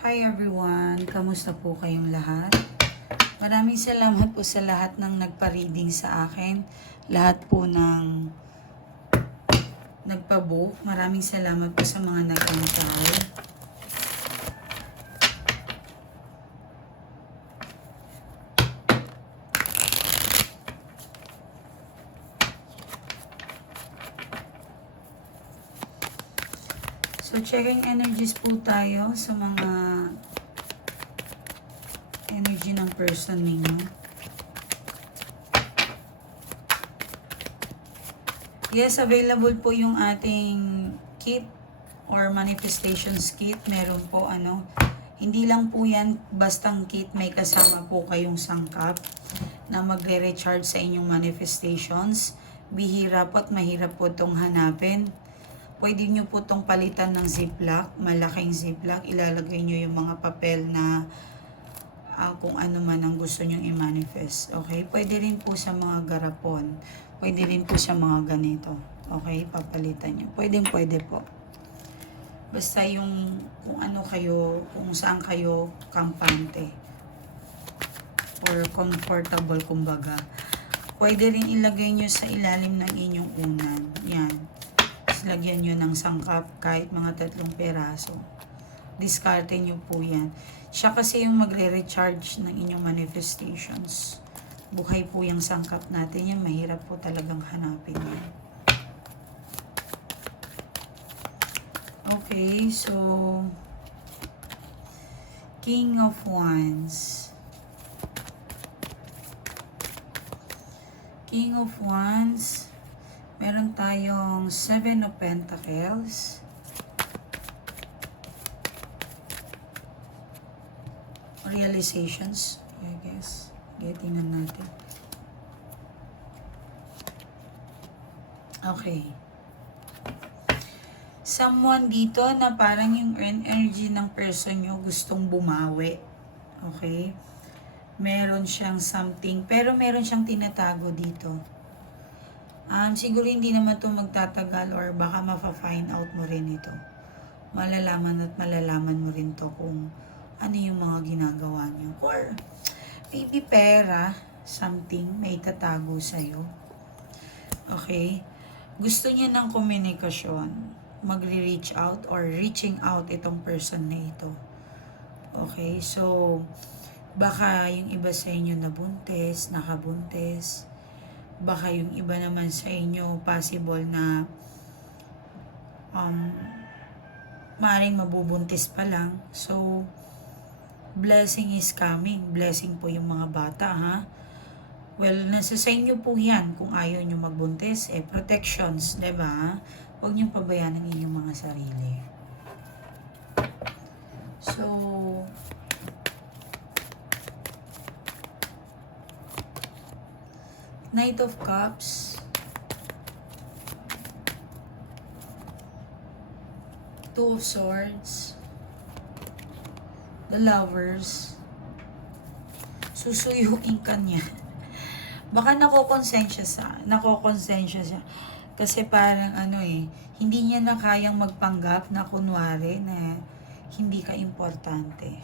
Hi everyone! Kamusta po kayong lahat? Maraming salamat po sa lahat ng nagpa-reading sa akin. Lahat po ng nagpa-book. Maraming salamat po sa mga nag-enjoy. Checking energies po tayo sa mga energy ng person ninyo. Yes, available po yung ating kit or manifestations kit. Meron po ano, hindi lang po yan bastang kit, may kasama po kayong sangkap na magre-recharge sa inyong manifestations. Bihira po at mahirap po itong hanapin. Pwede nyo po itong palitan ng ziplock, malaking ziplock. Ilalagay nyo yung mga papel na ah, kung ano man ang gusto nyong i-manifest. Okay? Pwede rin po sa mga garapon. Pwede rin po sa mga ganito. Okay? Papalitan nyo. Pwede pwede po. Basta yung kung ano kayo, kung saan kayo kampante. Or comfortable kumbaga. Pwede rin ilagay nyo sa ilalim ng inyong unan. Yan. Lagyan nyo ng sangkap kahit mga tatlong peraso. Discarte nyo po yan. Siya kasi yung magre-recharge ng inyong manifestations. Buhay po yung sangkap natin. Yan, mahirap po talagang hanapin yan. Okay, so... King of Wands. King of Wands. Meron tayong Seven of Pentacles. Realizations, I guess. Okay, tingnan natin. Okay. Someone dito na parang yung energy ng person nyo gustong bumawi. Okay? Meron siyang something, pero meron siyang tinatago dito. Um, siguro hindi naman to magtatagal or baka mafa-find out mo rin ito. Malalaman at malalaman mo rin to kung ano yung mga ginagawa niyo. Or maybe pera, something, may tatago sa'yo. Okay? Gusto niya ng komunikasyon. Magre-reach out or reaching out itong person na ito. Okay? So, baka yung iba sa inyo nabuntis, nakabuntis, baka yung iba naman sa inyo possible na um, maaaring mabubuntis pa lang. So, blessing is coming. Blessing po yung mga bata, ha? Well, nasa sa inyo po yan kung ayaw nyo magbuntis. Eh, protections, ba? Huwag nyo pabayaan ang inyong mga sarili. So, Knight of Cups. Two of Swords. The Lovers. Susuyuin ka niya. Baka nakokonsensya sa, nakokonsensya siya. Kasi parang ano eh, hindi niya na kayang magpanggap na kunwari na hindi ka importante.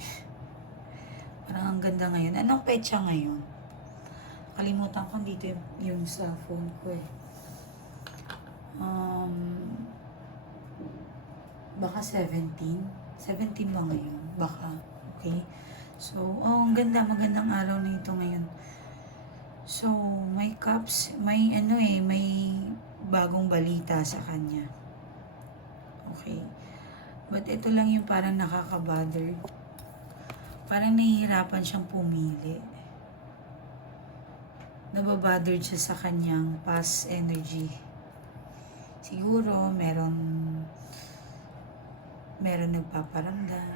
Parang ang ganda ngayon. Anong petsa ngayon? Kalimutan ko dito yung, yung sa phone ko eh. Um, baka 17. 17 ba ngayon? Baka. Okay. So, oh, ang ganda. Magandang araw nito ngayon. So, may cups, may ano eh, may bagong balita sa kanya. Okay. But ito lang yung parang nakaka-bother. Parang nahihirapan siyang pumili nababothered siya sa kanyang past energy. Siguro, meron meron nagpaparamdam,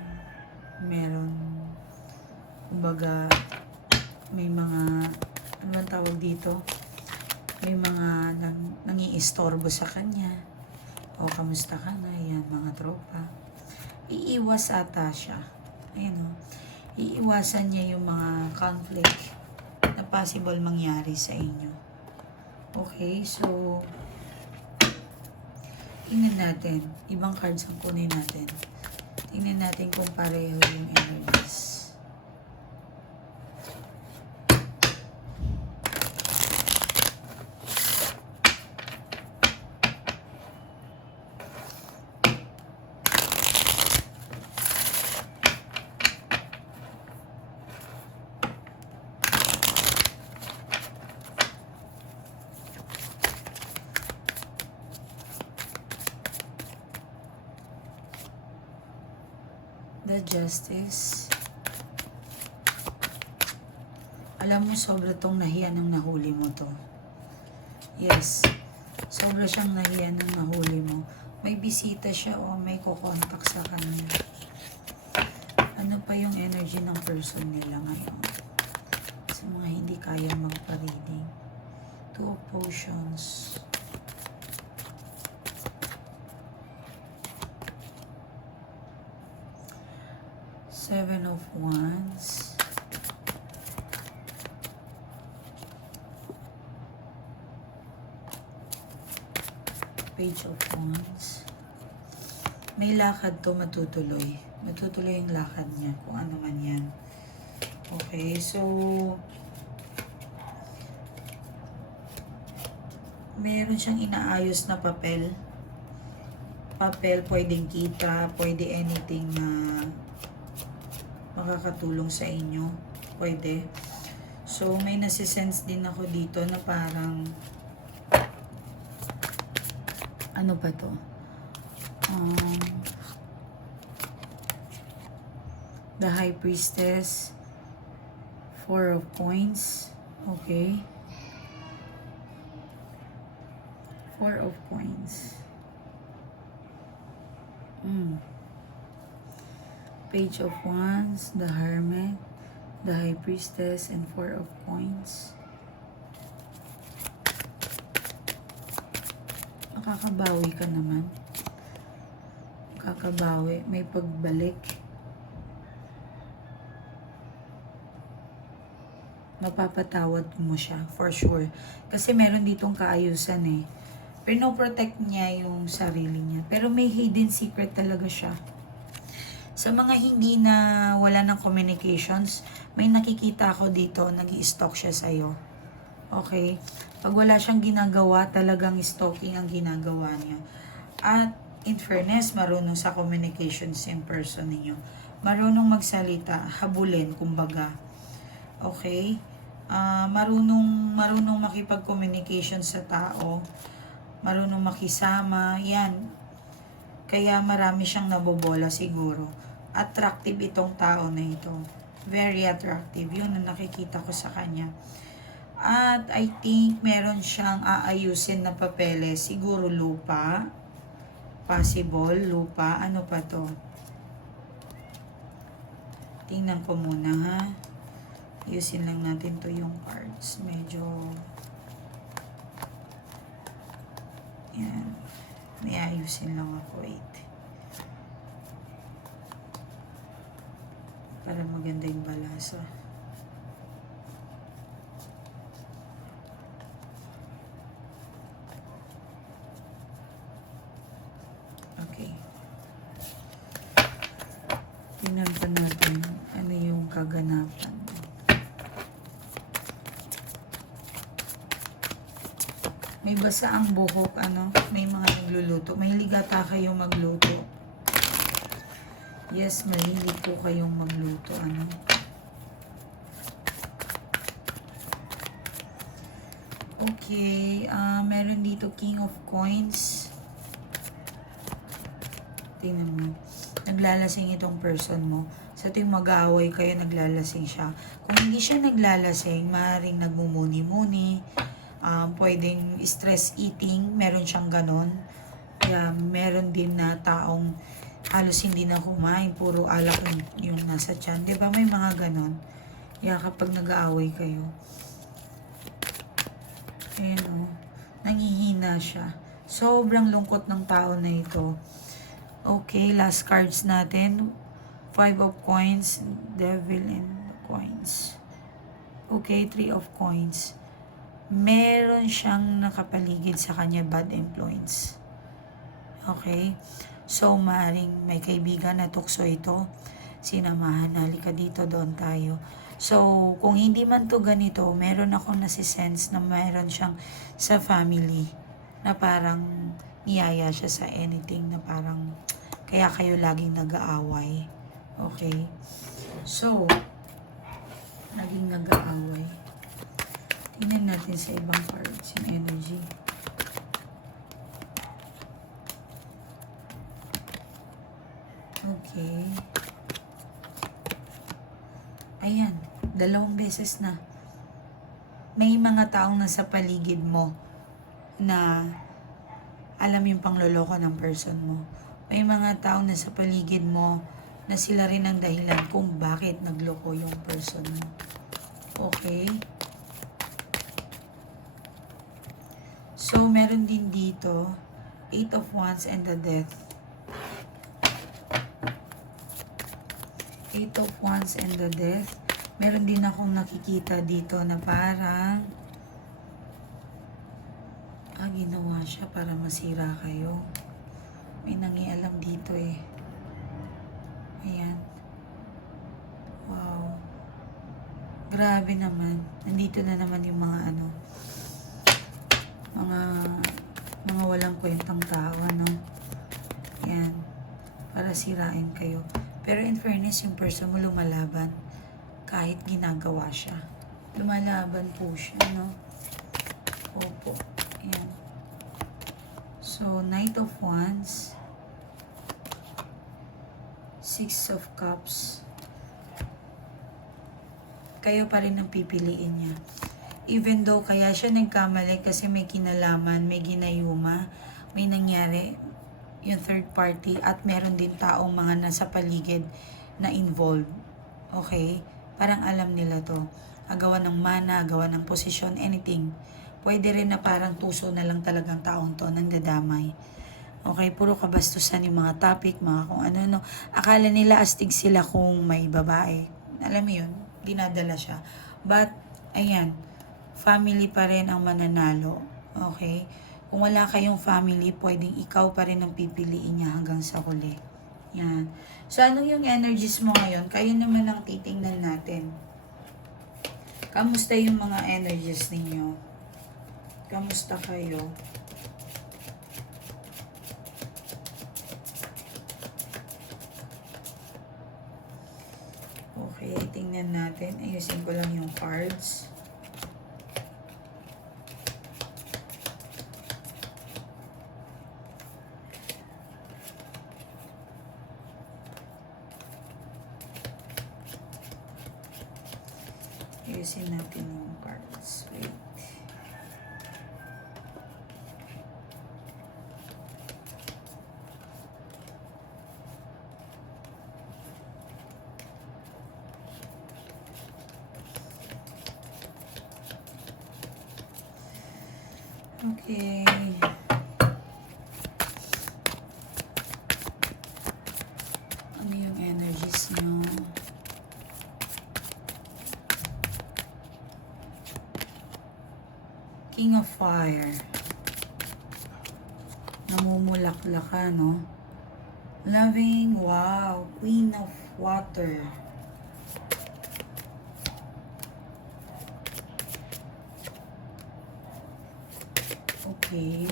meron kumbaga may mga ano bang tawag dito? May mga nang, nangiistorbo sa kanya. O, kamusta ka na? Yan, mga tropa. Iiwas ata siya. Ayan o. Iiwasan niya yung mga conflict possible mangyari sa inyo. Okay, so tingnan natin. Ibang cards ang kunin natin. Tingnan natin kung pareho yung energies. Justice. Alam mo, sobra tong nahiya ng nahuli mo to. Yes. Sobra siyang nahiya ng nahuli mo. May bisita siya o may kukontak sa kanya. Ano pa yung energy ng person nila ngayon? Sa mga hindi kaya magpa-reading. Two of Potions. Seven of Wands. Page of Wands. May lakad to matutuloy. Matutuloy yung lakad niya kung ano man yan. Okay, so meron siyang inaayos na papel. Papel, pwedeng kita, pwede anything na makakatulong sa inyo. Pwede. So, may nasisense din ako dito na parang ano ba to? Um, the High Priestess Four of Coins. Okay. Four of Coins. Mm. Page of Wands, the Hermit, the High Priestess, and Four of Coins. Makakabawi ka naman. Makakabawi. May pagbalik. Mapapatawad mo siya, for sure. Kasi meron ditong kaayusan eh. Pino-protect niya yung sarili niya. Pero may hidden secret talaga siya. Sa mga hindi na wala ng communications, may nakikita ako dito, nag stalk siya sa'yo. Okay? Pag wala siyang ginagawa, talagang stalking ang ginagawa niya. At in fairness, marunong sa communications in person ninyo. Marunong magsalita, habulin, kumbaga. Okay? Ah, marunong, marunong makipag-communication sa tao. Marunong makisama. Yan. Kaya marami siyang nabobola siguro. Attractive itong tao na ito. Very attractive. Yun ang nakikita ko sa kanya. At I think meron siyang aayusin na papeles. Siguro lupa. Possible, lupa. Ano pa to? Tingnan ko muna ha. Ayusin lang natin to yung cards. Medyo... Yan. May ayusin lang ako. Wait. Para maganda yung balasa. Okay. Tingnan pa natin ano yung kaganapan. May basa ang buhok, ano? May mga nagluluto. Mahilig ata kayong magluto. Yes, mahilig po kayong magluto, ano? Okay, ah meron dito King of Coins. Tingnan mo. Naglalasing itong person mo. Sa tuwing mag-aaway kayo, naglalasing siya. Kung hindi siya naglalasing, maaaring nagmumuni-muni, um, pwedeng stress eating, meron siyang ganon. Kaya meron din na taong halos hindi na kumain, puro alak yung, yung nasa tiyan. Di ba may mga ganon? Kaya kapag nag-aaway kayo, ayan o, nangihina siya. Sobrang lungkot ng tao na ito. Okay, last cards natin. Five of coins, devil and coins. Okay, three of coins meron siyang nakapaligid sa kanya bad influence. Okay? So, maaaring may kaibigan na tukso ito. Sinamahan, halika dito, doon tayo. So, kung hindi man to ganito, meron akong nasisense na meron siyang sa family na parang niyaya siya sa anything na parang kaya kayo laging nag-aaway. Okay? So, laging nag-aaway. Tingnan natin sa ibang cards yung energy. Okay. Ayan, dalawang beses na. May mga taong nasa paligid mo na alam yung pangloloko ng person mo. May mga taong nasa paligid mo na sila rin ang dahilan kung bakit nagloko yung person mo. Okay? So, meron din dito, Eight of Wands and the Death. Eight of Wands and the Death. Meron din akong nakikita dito na parang ah, ginawa siya para masira kayo. May nangialam dito eh. Ayan. Wow. Grabe naman. Nandito na naman yung mga ano, mga mga walang kwentang tao, ano. Yan. Para sirain kayo. Pero in fairness, yung person mo lumalaban kahit ginagawa siya. Lumalaban po siya, no? Opo. Yan. So, Knight of Wands. Six of Cups. Kayo pa rin ang pipiliin niya even though kaya siya nagkamali kasi may kinalaman, may ginayuma, may nangyari yung third party at meron din taong mga nasa paligid na involved. Okay? Parang alam nila to. Agawa ng mana, agawa ng posisyon, anything. Pwede rin na parang tuso na lang talagang taong to, nandadamay. Okay, puro kabastusan yung mga topic, mga kung ano, no. Akala nila astig sila kung may babae. Alam mo yun, dinadala siya. But, ayan, family pa rin ang mananalo. Okay? Kung wala kayong family, pwedeng ikaw pa rin ang pipiliin niya hanggang sa huli. Yan. So, anong yung energies mo ngayon? Kayo naman ang titingnan natin. Kamusta yung mga energies ninyo? Kamusta kayo? Okay, tingnan natin. Ayusin ko lang yung cards. Ayusin natin yung cards. Wait. Okay. Ano yung energies nyo? King of Fire. Namumulaklak ka, no? Loving, wow. Queen of Water. Okay.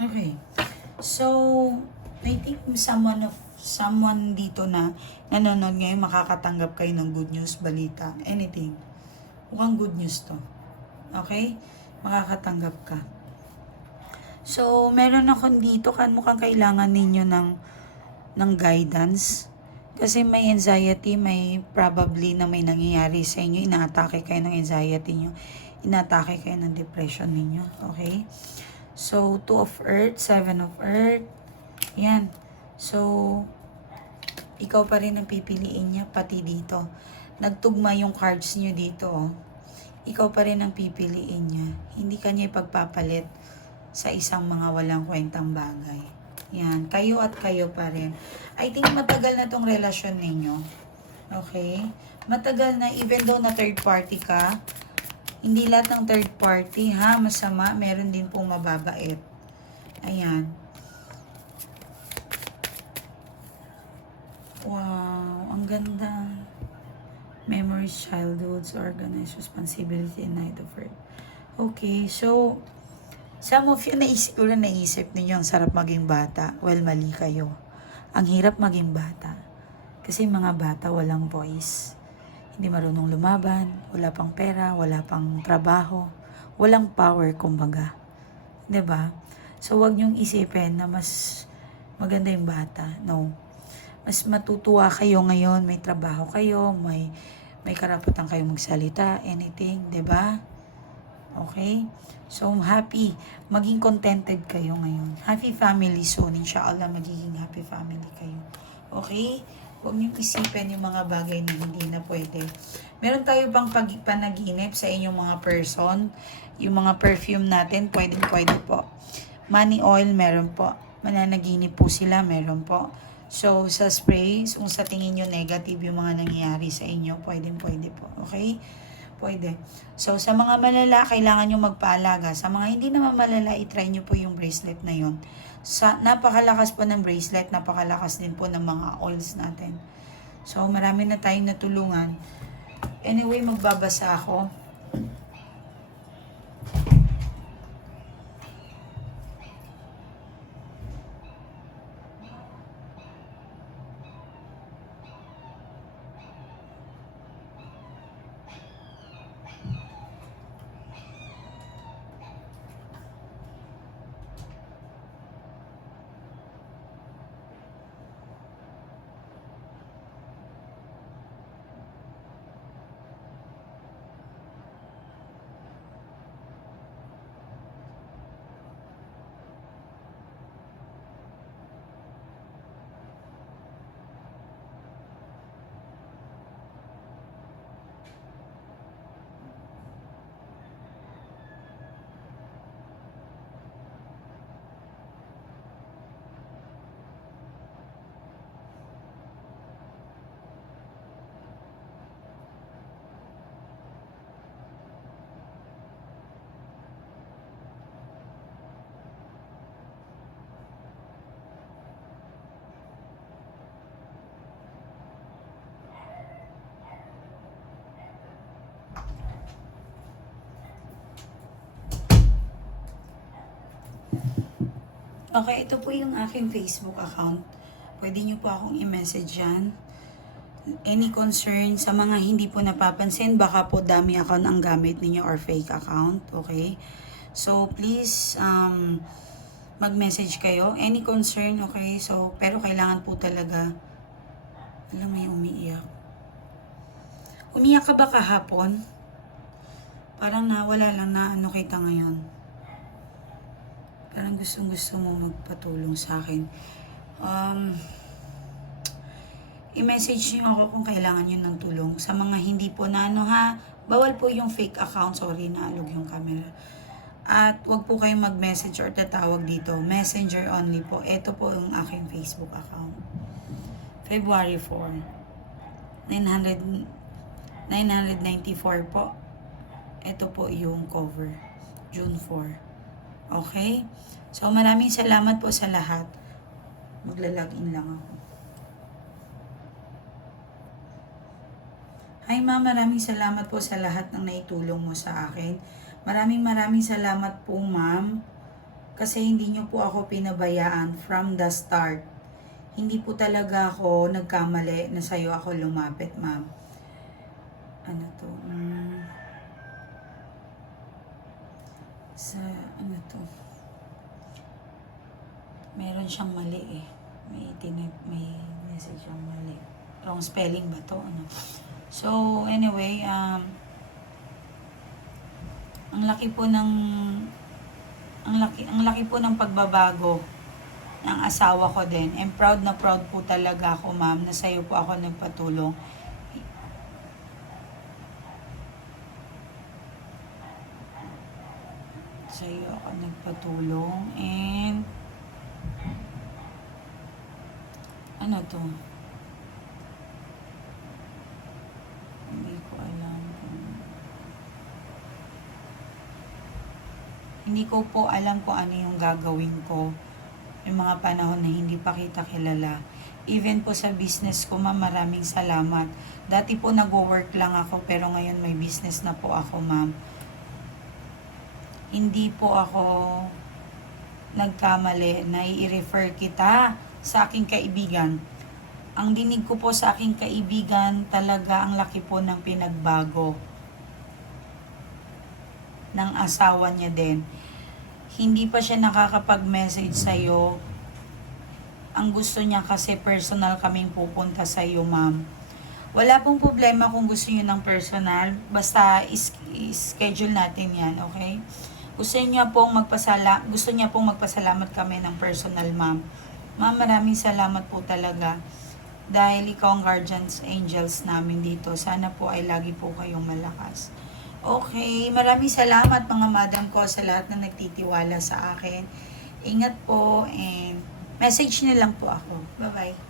Okay. So, I think someone of someone dito na nanonood ngayon makakatanggap kayo ng good news, balita, anything. Mukhang good news to. Okay? Makakatanggap ka. So, meron ako dito kan mukhang kailangan ninyo ng ng guidance. Kasi may anxiety, may probably na may nangyayari sa inyo, inaatake kayo ng anxiety nyo, inaatake kayo ng depression ninyo. Okay? So, two of earth, seven of earth. Yan. So, ikaw pa rin ang pipiliin niya, pati dito. Nagtugma yung cards niyo dito, oh. Ikaw pa rin ang pipiliin niya. Hindi kanya ipagpapalit sa isang mga walang kwentang bagay. Yan. Kayo at kayo pa rin. I think matagal na tong relasyon ninyo. Okay? Matagal na, even though na third party ka, hindi lahat ng third party, ha, masama, meron din pong mababait. Ayan. Wow, ang ganda. Memories, childhoods, organized responsibility, and night of earth. Okay, so, some of you naisip, siguro naisip ninyo, ang sarap maging bata. Well, mali kayo. Ang hirap maging bata. Kasi mga bata walang voice. Hindi marunong lumaban, wala pang pera, wala pang trabaho, walang power, kumbaga. ba? So, wag niyong isipin na mas maganda yung bata. No. Mas matutuwa kayo ngayon, may trabaho kayo, may may karapatan kayong magsalita, anything, 'di ba? Okay? So, happy. Maging contented kayo ngayon. Happy family soon. Inshallah, magiging happy family kayo. Okay? Huwag niyong isipin yung mga bagay na hindi na pwede. Meron tayo bang pag panaginip sa inyong mga person? Yung mga perfume natin, pwedeng pwede po. Money oil, meron po. Mananaginip po sila, meron po. So, sa spray, kung sa tingin nyo negative yung mga nangyayari sa inyo, pwedeng pwede po. Okay? Pwede. So, sa mga malala, kailangan nyo magpaalaga. Sa mga hindi naman malala, itry nyo po yung bracelet na yon. Sa, napakalakas po ng bracelet, napakalakas din po ng mga oils natin. So, marami na tayong natulungan. Anyway, magbabasa ako. Okay, ito po yung aking Facebook account. Pwede nyo po akong i-message yan. Any concern sa mga hindi po napapansin, baka po dami account ang gamit ninyo or fake account. Okay? So, please, um, mag-message kayo. Any concern, okay? So, pero kailangan po talaga, alam mo yung umiiyak. Umiyak ka ba kahapon? Parang nawala lang na ano kita ngayon. Parang gustong gusto mo magpatulong sa akin. Um, i-message niyo ako kung kailangan niyo ng tulong. Sa mga hindi po na ano ha, bawal po yung fake account. Sorry, naalog yung camera. At wag po kayong mag-message or tatawag dito. Messenger only po. Ito po yung aking Facebook account. February 4. 900, 994 po. Ito po yung cover. June 4. Okay? So, maraming salamat po sa lahat. Maglalagin lang ako. Hi ma'am, maraming salamat po sa lahat ng naitulong mo sa akin. Maraming maraming salamat po ma'am. Kasi hindi niyo po ako pinabayaan from the start. Hindi po talaga ako nagkamali na sa'yo ako lumapit ma'am. Ano to? Mm. Sa ano to? Meron siyang mali eh. May tinip, may message siyang mali. Wrong spelling ba to? Ano? So, anyway, um, ang laki po ng ang laki ang laki po ng pagbabago ng asawa ko din. And proud na proud po talaga ako, ma'am, na sa'yo po ako nagpatulong. sa iyo ako nagpatulong and ano to? Hindi ko alam kung hindi ko po alam kung ano yung gagawin ko yung mga panahon na hindi pa kita kilala. Even po sa business ko, ma'am, maraming salamat. Dati po nag-work lang ako, pero ngayon may business na po ako, ma'am. Hindi po ako nagkamali na i-refer kita sa aking kaibigan. Ang dinig ko po sa aking kaibigan, talaga ang laki po ng pinagbago ng asawa niya din. Hindi pa siya nakakapag-message sa'yo. Ang gusto niya kasi personal kaming pupunta sa iyo, ma'am. Wala pong problema kung gusto niyo ng personal. Basta is- schedule natin yan, okay? Gusto niya pong magpasala gusto niya pong magpasalamat kami ng personal, ma'am. Ma'am, maraming salamat po talaga. Dahil ikaw ang guardians angels namin dito. Sana po ay lagi po kayong malakas. Okay, maraming salamat mga madam ko sa lahat na nagtitiwala sa akin. Ingat po and message niyo lang po ako. Bye-bye.